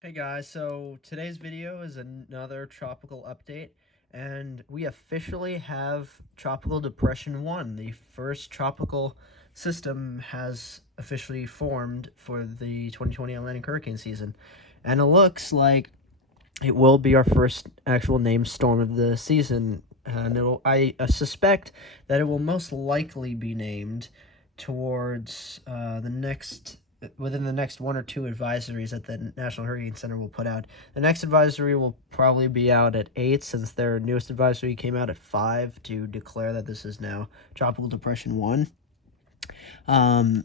Hey guys, so today's video is another tropical update, and we officially have Tropical Depression 1. The first tropical system has officially formed for the 2020 Atlantic hurricane season, and it looks like it will be our first actual named storm of the season. And I suspect that it will most likely be named towards within the next one or two advisories that the National Hurricane Center will put out. The next advisory will probably be out at 8, since their newest advisory came out at 5 to declare that this is now Tropical Depression 1.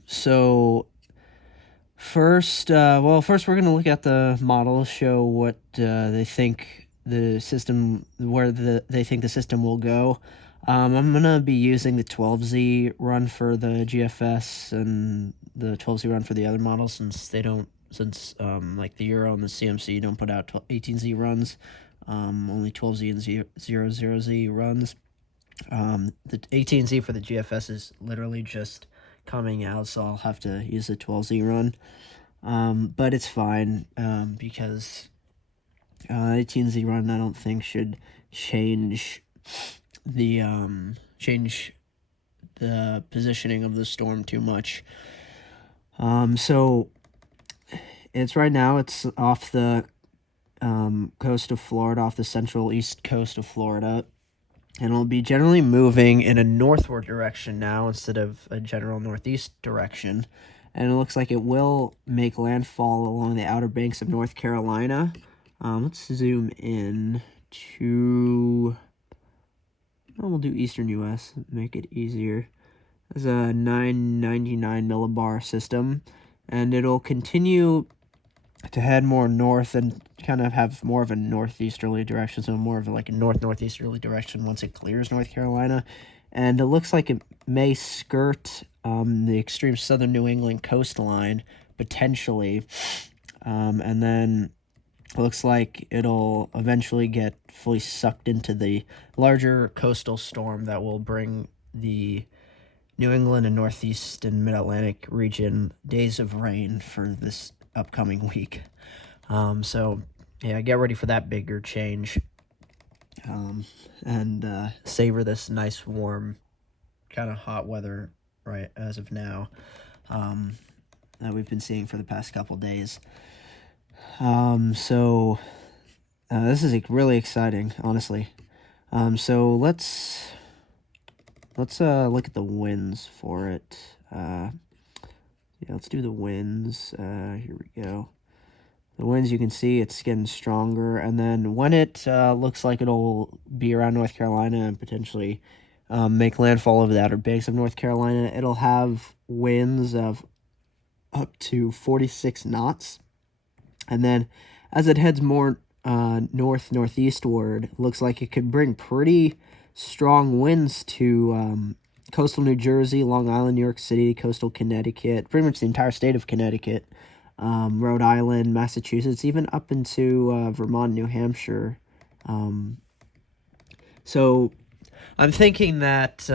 So first we're gonna look at the model, show what they think the system, they think the system will go. I'm gonna be using the 12Z run for the GFS and the 12Z run for the other models, since like the Euro and the CMC don't put out 18Z runs, only 12Z and 00Z runs. The 18Z for the GFS is literally just coming out, so I'll have to use the 12Z run. But it's fine, because 18Z run I don't think should change the positioning of the storm too much. So it's right now it's off the coast of Florida, off the central east coast of Florida, and it'll be generally moving in a northward direction now instead of a general northeast direction. And it looks like it will make landfall along the Outer Banks of North Carolina. Let's zoom in to... we'll do eastern U.S., make it easier. It's a 999 millibar system, and it'll continue to head more north and kind of have more of a northeasterly direction, so more of like a northeasterly direction once it clears North Carolina. And it looks like it may skirt the extreme southern New England coastline, potentially. And then it looks like it'll eventually get fully sucked into the larger coastal storm that will bring the New England and Northeast and Mid-Atlantic region days of rain for this upcoming week. So yeah, get ready for that bigger change. And savor this nice, warm, kind of hot weather right as of now, that we've been seeing for the past couple days. So this is really exciting, honestly. So let's look at the winds for it. Yeah, let's do the winds. Here we go. The winds, you can see it's getting stronger, and then when it looks like it'll be around North Carolina and potentially make landfall over the Outer Banks of North Carolina, it'll have winds of up to 46 knots. And then as it heads more northeastward, looks like it could bring pretty strong winds to coastal New Jersey, Long Island, New York City, coastal Connecticut, pretty much the entire state of Connecticut, Rhode Island, Massachusetts, even up into Vermont, New Hampshire. So I'm thinking that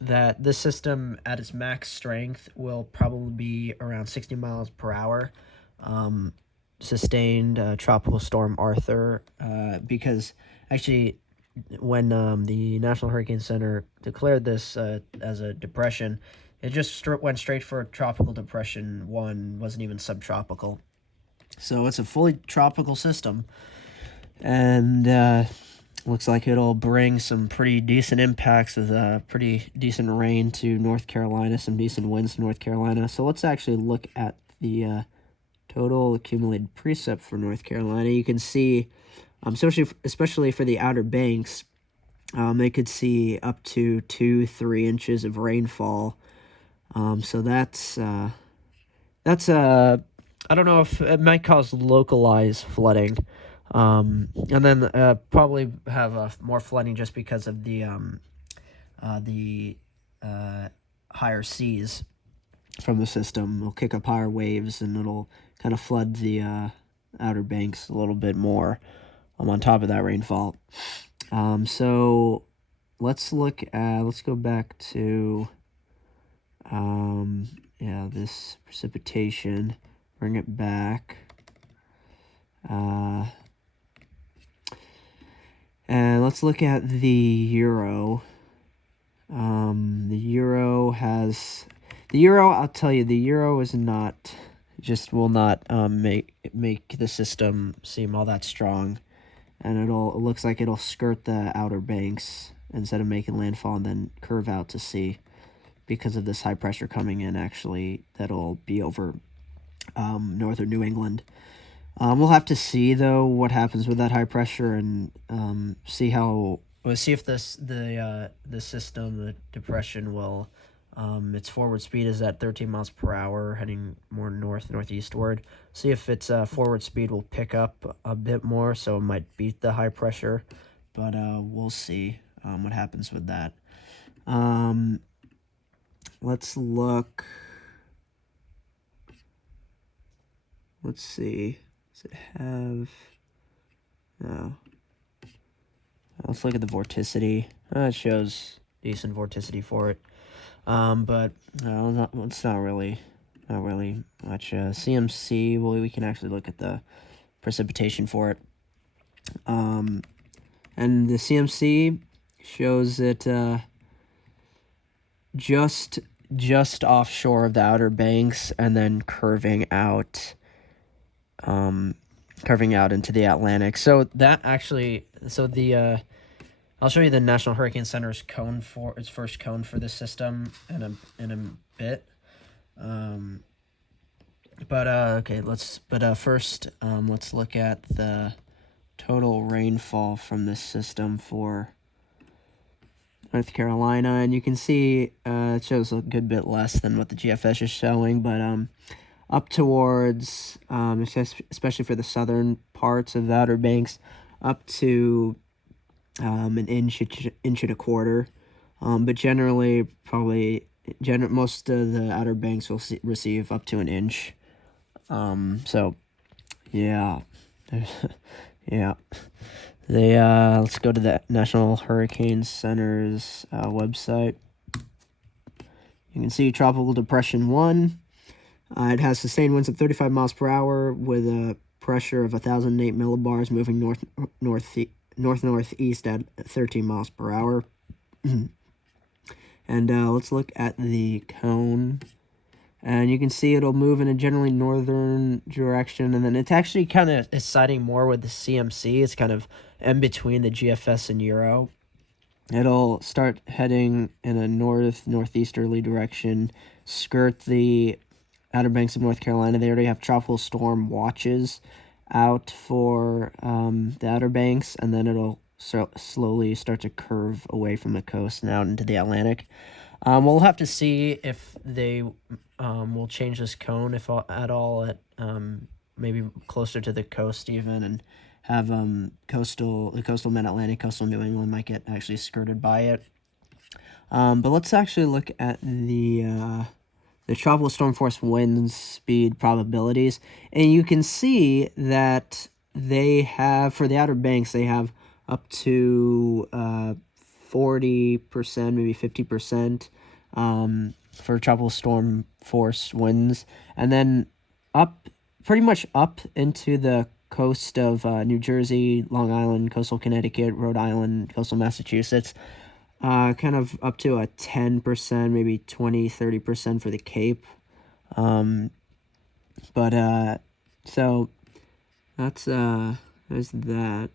that this system at its max strength will probably be around 60 miles per hour. Sustained tropical storm Arthur, because actually when the National Hurricane Center declared this as a depression, it just went straight for Tropical Depression 1, wasn't even subtropical. So it's a fully tropical system, and looks like it'll bring some pretty decent impacts with pretty decent rain to North Carolina, some decent winds to North Carolina. So let's actually look at the total accumulated precip for North Carolina. You can see, especially for the Outer Banks, they could see up to 2-3 inches of rainfall. So that's I don't know if it might cause localized flooding, and then probably have more flooding just because of the higher seas from the system. It'll kick up higher waves, and it'll kind of flood the Outer Banks a little bit more on top of that rainfall. So let's go back to this precipitation, bring it back. let's look at the Euro. The Euro, I'll tell you, the Euro is not, will not make the system seem all that strong. And it looks like it'll skirt the Outer Banks instead of making landfall and then curve out to sea because of this high pressure coming in, actually, that'll be over northern New England. We'll have to see, though, what happens with that high pressure and see if the system, the depression, will its forward speed is at 13 miles per hour, heading more northeastward. See if its forward speed will pick up a bit more, so it might beat the high pressure. But we'll see what happens with that. Let's look. Let's see. Does it have? No. Let's look at the vorticity. It shows decent vorticity for it. But it's not really much. CMC, well, we can actually look at the precipitation for it. And the CMC shows it just offshore of the Outer Banks and then curving out into the Atlantic. So that actually, I'll show you the National Hurricane Center's cone for its first cone for this system in a bit. First, let's look at the total rainfall from this system for North Carolina, and you can see it shows a good bit less than what the GFS is showing, but up towards, especially for the southern parts of the Outer Banks, up to an inch and a quarter. But generally, most of the Outer Banks will receive up to an inch. So, yeah. Yeah. Let's go to the National Hurricane Center's website. You can see Tropical Depression 1. It has sustained winds of 35 miles per hour with a pressure of 1,008 millibars, moving northeast at 13 miles per hour. And let's look at the cone. And you can see it'll move in a generally northern direction, and then it's actually kind of is siding more with the CMC. It's kind of in between the GFS and Euro. It'll start heading in a northeasterly direction, skirt the Outer Banks of North Carolina. They already have tropical storm watches out for the Outer Banks, and then it'll slowly start to curve away from the coast and out into the Atlantic. We'll have to see if they will change this cone, if at all, at maybe closer to the coast even, and have the coastal Mid-Atlantic, coastal New England might get actually skirted by it. But let's actually look at the tropical storm force wind speed probabilities, and you can see that they have, for the Outer Banks, they have up to 40%, maybe 50% for tropical storm force winds, and then pretty much up into the coast of New Jersey, Long Island, coastal Connecticut, Rhode Island, coastal Massachusetts, kind of up to a 10%, maybe 20-30% for the Cape. So that's there's that.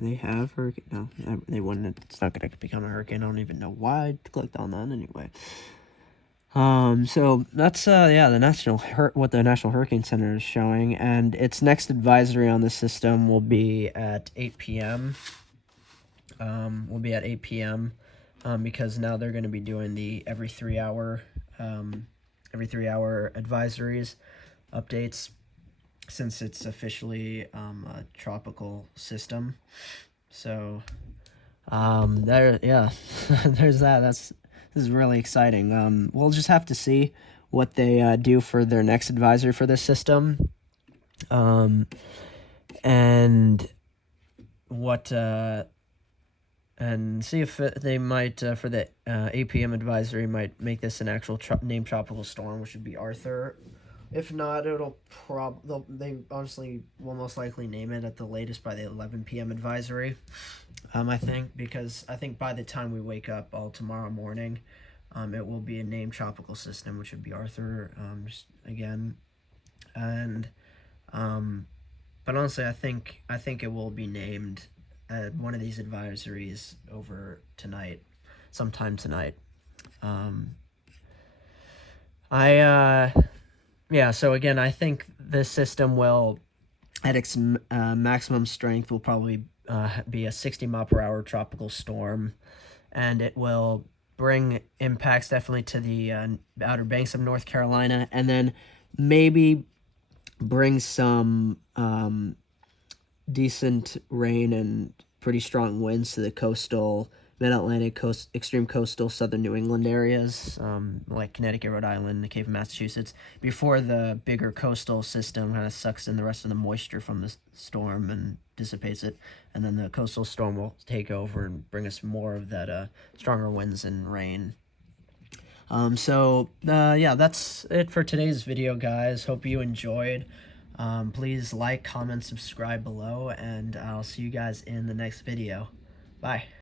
They have hurricane. No, they wouldn't. It's not going to become a hurricane. I don't even know why I clicked on that anyway. So that's what the National Hurricane Center is showing, and its next advisory on the system will be at 8 p.m. Because now they're going to be doing the every 3 hour advisories, updates, since it's officially a tropical system. So there's that. This is really exciting. We'll just have to see what they do for their next advisory for this system, and see if they might, for the 8 p.m. advisory, might make this an actual named tropical storm, which would be Arthur, If not, it'll they honestly will most likely name it at the latest by the 11 p.m. advisory. I think, because I think by the time we wake up all tomorrow morning, it will be a named tropical system, which would be Arthur, again, and but honestly, I think it will be named one of these advisories over tonight, sometime tonight. Yeah, so again, I think this system will, at its maximum strength, will probably be a 60-mile-per-hour tropical storm, and it will bring impacts definitely to the Outer Banks of North Carolina, and then maybe bring some decent rain and pretty strong winds to the coastal, mid-Atlantic, extreme coastal southern New England areas, like Connecticut, Rhode Island, the Cape of Massachusetts, before the bigger coastal system kind of sucks in the rest of the moisture from the storm and dissipates it, and then the coastal storm will take over and bring us more of that stronger winds and rain. Yeah, that's it for today's video, guys. Hope you enjoyed. Please like, comment, subscribe below, and I'll see you guys in the next video. Bye.